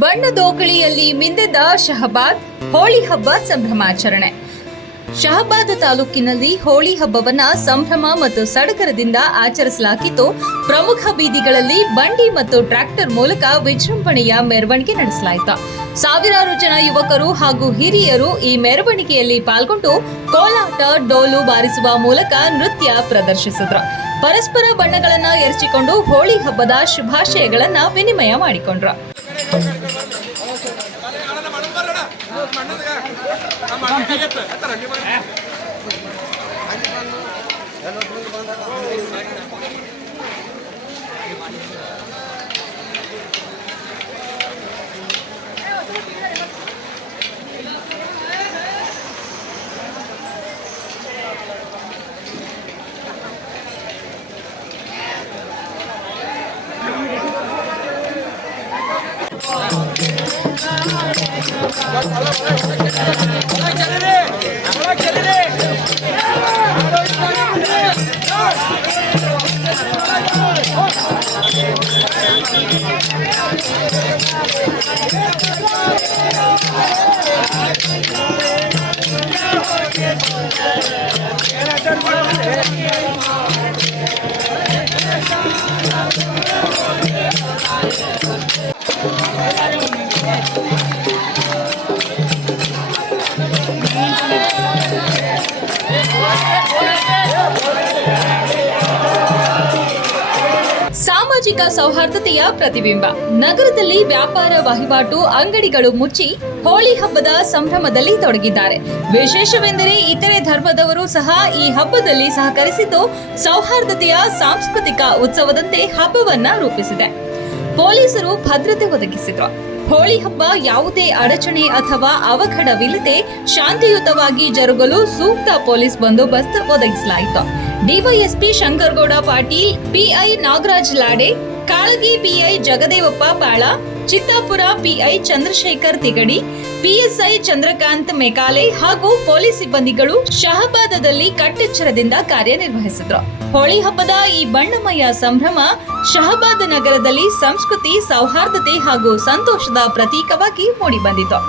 ಬಣ್ಣದೋಕಳಿಯಲ್ಲಿ ಮಿಂದೆದ್ದ ಶಹಬಾದ್ ಹೋಳಿ ಹಬ್ಬ ಸಂಭ್ರಮಾಚರಣೆ. ಶಹಬಾದ್ ತಾಲೂಕಿನಲ್ಲಿ ಹೋಳಿ ಹಬ್ಬವನ್ನ ಸಂಭ್ರಮ ಮತ್ತು ಸಡಗರದಿಂದ ಆಚರಿಸಲಾಗಿದ್ದು, ಪ್ರಮುಖ ಬೀದಿಗಳಲ್ಲಿ ಬಂಡಿ ಮತ್ತು ಟ್ರ್ಯಾಕ್ಟರ್ ಮೂಲಕ ವಿಜೃಂಭಣೆಯ ಮೆರವಣಿಗೆ ನಡೆಸಲಾಯಿತು. ಸಾವಿರಾರು ಜನ ಯುವಕರು ಹಾಗೂ ಹಿರಿಯರು ಈ ಮೆರವಣಿಗೆಯಲ್ಲಿ ಪಾಲ್ಗೊಂಡು ಕೋಲಾಟ, ಡೋಲು ಬಾರಿಸುವ ಮೂಲಕ ನೃತ್ಯ ಪ್ರದರ್ಶಿಸಿದ್ರು. ಪರಸ್ಪರ ಬಣ್ಣಗಳನ್ನ ಎರಚಿಕೊಂಡು ಹೋಳಿ ಹಬ್ಬದ ಶುಭಾಶಯಗಳನ್ನ ವಿನಿಮಯ ಮಾಡಿಕೊಂಡ್ರು. ಸಾಮಾಜಿಕ ಸೌಹಾರ್ದತೆಯ ಪ್ರತಿಬಿಂಬ. ನಗರದಲ್ಲಿ ವ್ಯಾಪಾರ ವಹಿವಾಟು ಅಂಗಡಿಗಳು ಮುಚ್ಚಿ ಹೋಳಿ ಹಬ್ಬದ ಸಂಭ್ರಮದಲ್ಲಿ ತೊಡಗಿದ್ದಾರೆ. ವಿಶೇಷವೆಂದರೆ ಇತರೆ ಧರ್ಮದವರು ಸಹ ಈ ಹಬ್ಬದಲ್ಲಿ ಸಹಕರಿಸಿದ್ದು ಸೌಹಾರ್ದತೆಯ ಸಾಂಸ್ಕೃತಿಕ ಉತ್ಸವದಂತೆ ಹಬ್ಬವನ್ನ ರೂಪಿಸಿದೆ. ಪೊಲೀಸರು ಭದ್ರತೆ ಒದಗಿಸಿದ್ರು. ಹೋಳಿ ಹಬ್ಬ ಯಾವುದೇ ಅಡಚಣೆ ಅಥವಾ ಅವಘಡವಿಲ್ಲದೆ ಶಾಂತಿಯುತವಾಗಿ ಜರುಗಲು ಸೂಕ್ತ ಪೊಲೀಸ್ ಬಂದೋಬಸ್ತ್ ಒದಗಿಸಲಾಯಿತು. DYSP Shankaragouda Patil, PI Nagaraj ಲಾಡೆ, Kalagi PI Jagadevappa ಬಾಳ, ಚಿತ್ತಾಪುರ ಪಿಐ ಚಂದ್ರಶೇಖರ್ ತಿಗಡಿ, ಪಿಎಸ್ಐ ಚಂದ್ರಕಾಂತ್ ಮೇಕಾಲೆ ಹಾಗೂ ಪೊಲೀಸ್ ಸಿಬ್ಬಂದಿಗಳು ಶಹಬಾದದಲ್ಲಿ ಕಟ್ಟೆಚ್ಚರದಿಂದ ಕಾರ್ಯನಿರ್ವಹಿಸಿದ್ರು. ಹೋಳಿ ಹಬ್ಬದ ಈ ಬಣ್ಣಮಯ ಸಂಭ್ರಮ ಶಹಬಾದ್ ನಗರದಲ್ಲಿ ಸಂಸ್ಕೃತಿ, ಸೌಹಾರ್ದತೆ ಹಾಗೂ ಸಂತೋಷದ ಪ್ರತೀಕವಾಗಿ ಮೂಡಿಬಂದಿತು.